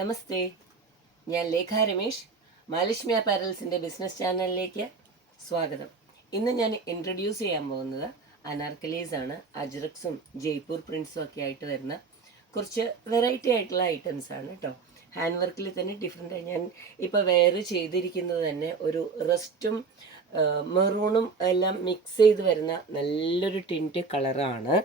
നമസ്തേ, ഞാൻ ലേഖ രമേശ്. മഹാലക്ഷ്മി അപ്പാരൽസിൻ്റെ ബിസിനസ് ചാനലിലേക്ക് സ്വാഗതം. ഇന്ന് ഞാൻ ഇൻട്രൊഡ്യൂസ് ചെയ്യാൻ പോകുന്നത് അനാർക്കലീസ് ആണ്. അജ്രക്സും ജയ്പൂർ പ്രിൻസും ഒക്കെ ആയിട്ട് വരുന്ന കുറച്ച് വെറൈറ്റി ആയിട്ടുള്ള ഐറ്റംസ് ആണ് കേട്ടോ. ഹാൻഡ് വർക്കിൽ തന്നെ ഡിഫറെൻ്റ്. ഞാൻ ഇപ്പോൾ വെയർ ചെയ്തിരിക്കുന്നത് തന്നെ ഒരു റസ്റ്റും മെറൂണും എല്ലാം മിക്സ് ചെയ്ത് വരുന്ന നല്ലൊരു ടിൻറ്റ് കളറാണ്.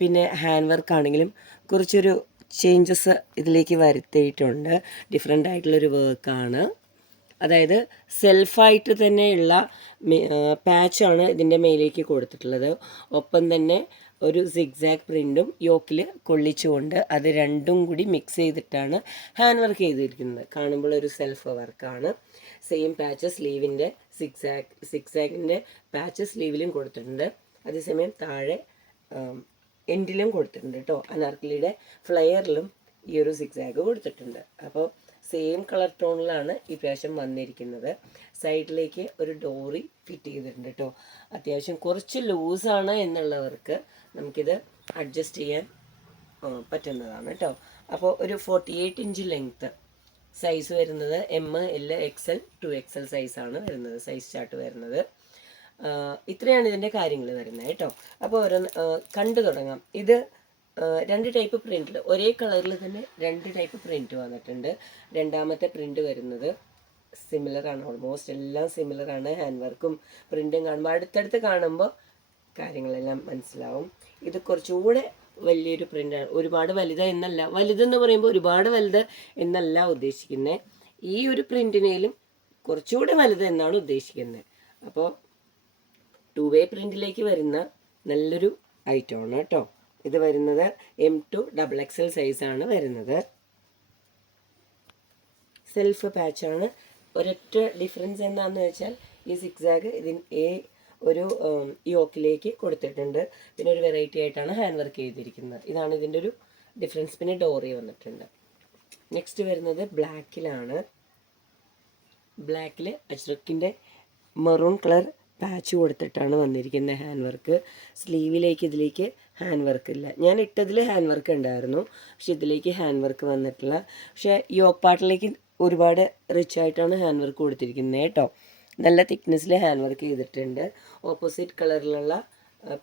പിന്നെ ഹാൻഡ് വർക്ക് ആണെങ്കിലും കുറച്ചൊരു ചേഞ്ചസ് ഇതിലേക്ക് വരുത്തിയിട്ടുണ്ട്. ഡിഫറെൻ്റ് ആയിട്ടുള്ളൊരു വർക്കാണ്. അതായത് സെൽഫായിട്ട് തന്നെയുള്ള പാച്ചാണ് ഇതിൻ്റെ മേലേക്ക് കൊടുത്തിട്ടുള്ളത്. ഒപ്പം തന്നെ ഒരു സിഗ്സാഗ് പ്രിൻറ്റും യോക്കിൽ കൊള്ളിച്ചുകൊണ്ട് അത് രണ്ടും കൂടി മിക്സ് ചെയ്തിട്ടാണ് ഹാൻഡ് വർക്ക് ചെയ്തിരിക്കുന്നത്. കാണുമ്പോൾ ഒരു സെൽഫ് വർക്കാണ്. സെയിം പാച്ച് സ്ലീവിൻ്റെ സിക്സാഗിൻ്റെ പാച്ച് സ്ലീവിലും കൊടുത്തിട്ടുണ്ട്. അതേസമയം താഴെ എൻഡിലും കൊടുത്തിട്ടുണ്ട് കേട്ടോ. അനാർക്കലിയുടെ ഫ്ലെയറിലും ഈ ഒരു സിക്സാഗ് കൊടുത്തിട്ടുണ്ട്. അപ്പോൾ സെയിം കളർ ടോണിലാണ് ഈ പ്രാവശ്യം വന്നിരിക്കുന്നത്. സൈഡിലേക്ക് ഒരു ഡോറി ഫിറ്റ് ചെയ്തിട്ടുണ്ട് കേട്ടോ. അത്യാവശ്യം കുറച്ച് ലൂസാണ് എന്നുള്ളവർക്ക് നമുക്കിത് അഡ്ജസ്റ്റ് ചെയ്യാൻ പറ്റുന്നതാണ് കേട്ടോ. അപ്പോൾ ഒരു 48 ഇഞ്ച് ലെങ്ത്ത് സൈസ് വരുന്നത് ML XL 2XL സൈസാണ് വരുന്നത്, സൈസ് ചാർട്ട് വരുന്നത്. ഇത്രയാണ് ഇതിൻ്റെ കാര്യങ്ങൾ വരുന്നത് കേട്ടോ. അപ്പോൾ കണ്ടു തുടങ്ങാം. ഇത് രണ്ട് ടൈപ്പ് പ്രിൻറ്റിൽ ഒരേ കളറിൽ തന്നെ രണ്ട് ടൈപ്പ് പ്രിൻറ്റ് വന്നിട്ടുണ്ട്. രണ്ടാമത്തെ പ്രിൻറ്റ് വരുന്നത് സിമിലറാണ്, ഓൾമോസ്റ്റ് എല്ലാം സിമിലറാണ്. ഹാൻഡ് വർക്കും പ്രിൻറ്റും കാണുമ്പോൾ അടുത്തടുത്ത് കാണുമ്പോൾ കാര്യങ്ങളെല്ലാം മനസ്സിലാവും. ഇത് കുറച്ചുകൂടെ വലിയൊരു പ്രിൻ്റാണ്. ഒരുപാട് വലുത് എന്നല്ല, വലുതെന്ന് പറയുമ്പോൾ ഒരുപാട് വലുത് എന്നല്ല ഉദ്ദേശിക്കുന്നത്. ഈ ഒരു പ്രിൻറ്റിനേലും കുറച്ചുകൂടെ വലുത് എന്നാണ് ഉദ്ദേശിക്കുന്നത്. അപ്പോൾ 2-way പ്രിൻറ്റിലേക്ക് വരുന്ന നല്ലൊരു ഐറ്റമാണ് കേട്ടോ. ഇത് വരുന്നത് M2 XXL സൈസാണ് വരുന്നത്. സെൽഫ് പാച്ചാണ്. ഒരൊറ്റ ഡിഫറൻസ് എന്താണെന്ന് വെച്ചാൽ ഈ സിക്സാഗ് ഒരു യോക്കിലേക്ക് കൊടുത്തിട്ടുണ്ട്. പിന്നെ ഒരു വെറൈറ്റി ആയിട്ടാണ് ഹാൻഡ് വർക്ക് ചെയ്തിരിക്കുന്നത്. ഇതാണ് ഇതിൻ്റെ ഒരു ഡിഫറൻസ്. പിന്നെ ഡോറി വന്നിട്ടുണ്ട്. നെക്സ്റ്റ് വരുന്നത് ബ്ലാക്കിലാണ്. ബ്ലാക്കിൽ അജ്രക്കിൻ്റെ മെറൂൺ കളർ പാച്ച് കൊടുത്തിട്ടാണ് വന്നിരിക്കുന്നത് ഹാൻഡ് വർക്ക്. സ്ലീവിലേക്ക് ഇതിലേക്ക് ഹാൻഡ് വർക്ക് ഇല്ല. ഞാൻ ഇട്ടതിൽ ഹാൻഡ് വർക്ക് ഉണ്ടായിരുന്നു, പക്ഷെ ഇതിലേക്ക് ഹാൻഡ് വർക്ക് വന്നിട്ടില്ല. പക്ഷേ യോക്ക് പാർട്ടിലേക്ക് ഒരുപാട് റിച്ച് ആയിട്ടാണ് ഹാൻഡ് വർക്ക് കൊടുത്തിരിക്കുന്നത് കേട്ടോ. നല്ല തിക്നെസ്സിൽ ഹാൻഡ് വർക്ക് ചെയ്തിട്ടുണ്ട്. ഓപ്പോസിറ്റ് കളറിലുള്ള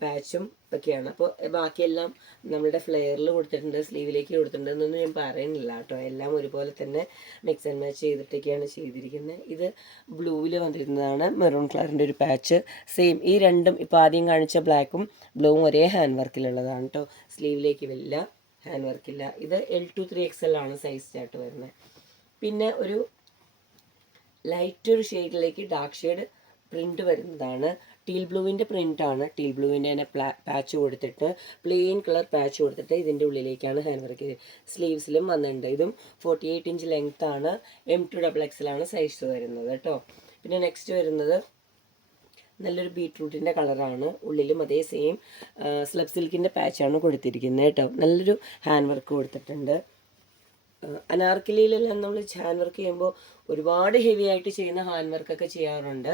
പാച്ചും ഒക്കെയാണ്. അപ്പോൾ ബാക്കിയെല്ലാം നമ്മുടെ ഫ്ലെയറിൽ കൊടുത്തിട്ടുണ്ട്, സ്ലീവിലേക്ക് കൊടുത്തിട്ടുണ്ട് എന്നൊന്നും ഞാൻ പറയുന്നില്ല കേട്ടോ. എല്ലാം ഒരുപോലെ തന്നെ മിക്സ് ആൻഡ് മാച്ച് ചെയ്തിട്ടൊക്കെയാണ് ചെയ്തിരിക്കുന്നത്. ഇത് ബ്ലൂവിൽ വന്നിരുന്നതാണ്, മെറൂൺ കളറിൻ്റെ ഒരു പാച്ച്. സെയിം ഈ രണ്ടും ഇപ്പോൾ ആദ്യം കാണിച്ച ബ്ലാക്കും ബ്ലൂവും ഒരേ ഹാൻഡ് വർക്കിലുള്ളതാണ് കേട്ടോ. സ്ലീവിലേക്ക് ഇല്ല, ഹാൻഡ് വർക്കില്ല. ഇത് L2 3XL ആണ് സൈസ് ചാർട്ട് വരുന്നത്. പിന്നെ ഒരു ലൈറ്റ് ഒരു ഷെയ്ഡിലേക്ക് ഡാർക്ക് ഷെയ്ഡ് പ്രിൻറ്റ് വരുന്നതാണ്. ടീൽ ബ്ലൂവിൻ്റെ പ്രിൻ്റാണ്. ടീൽ ബ്ലൂവിൻ്റെ തന്നെ പാച്ച് കൊടുത്തിട്ട് പ്ലെയിൻ കളർ പാച്ച് കൊടുത്തിട്ട് ഇതിൻ്റെ ഉള്ളിലേക്കാണ് ഹാൻഡ് വർക്ക് ചെയ്തത്. സ്ലീവ്സിലും വന്നിട്ടുണ്ട്. ഇതും 48 ഇഞ്ച് ലെങ്ത്താണ്. M2 XXL ആണ് സൈസ് വരുന്നത് കേട്ടോ. പിന്നെ നെക്സ്റ്റ് വരുന്നത് നല്ലൊരു ബീട്രൂട്ടിൻ്റെ കളറാണ്. ഉള്ളിലും അതേ സെയിം സ്ലബ് സിൽക്കിൻ്റെ പാച്ചാണ് കൊടുത്തിരിക്കുന്നത് കേട്ടോ. നല്ലൊരു ഹാൻഡ് വർക്ക് കൊടുത്തിട്ടുണ്ട്. അനാർക്കലിയിലെല്ലാം നമ്മൾ ഹാൻഡ് വർക്ക് ചെയ്യുമ്പോൾ ഒരുപാട് ഹെവി ആയിട്ട് ചെയ്യുന്ന ഹാൻഡ് വർക്കൊക്കെ ചെയ്യാറുണ്ട്.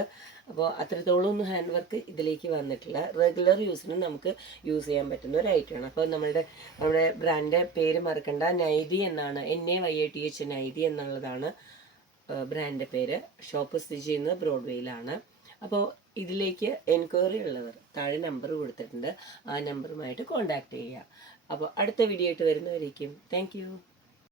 അപ്പോൾ അത്രത്തോളം ഒന്നും ഹാൻഡ് വർക്ക് ഇതിലേക്ക് വന്നിട്ടില്ല. റെഗുലർ യൂസിനും നമുക്ക് യൂസ് ചെയ്യാൻ പറ്റുന്ന ഒരു ഐറ്റമാണ്. അപ്പോൾ നമ്മുടെ ബ്രാൻഡിൻ്റെ പേര് മറക്കണ്ട, നൈതി എന്നാണ്. NAYATH നൈതി എന്നുള്ളതാണ് ബ്രാൻഡിൻ്റെ പേര്. ഷോപ്പ് സ്ഥിതി ചെയ്യുന്നത് ബ്രോഡ്വേയിലാണ്. അപ്പോൾ ഇതിലേക്ക് എൻക്വയറി ഉള്ളവർ താഴെ നമ്പർ കൊടുത്തിട്ടുണ്ട്, ആ നമ്പറുമായിട്ട് കോൺടാക്റ്റ് ചെയ്യുക. അപ്പോൾ അടുത്ത വീഡിയോ ആയിട്ട് വരുന്നവരേക്കും താങ്ക് യു.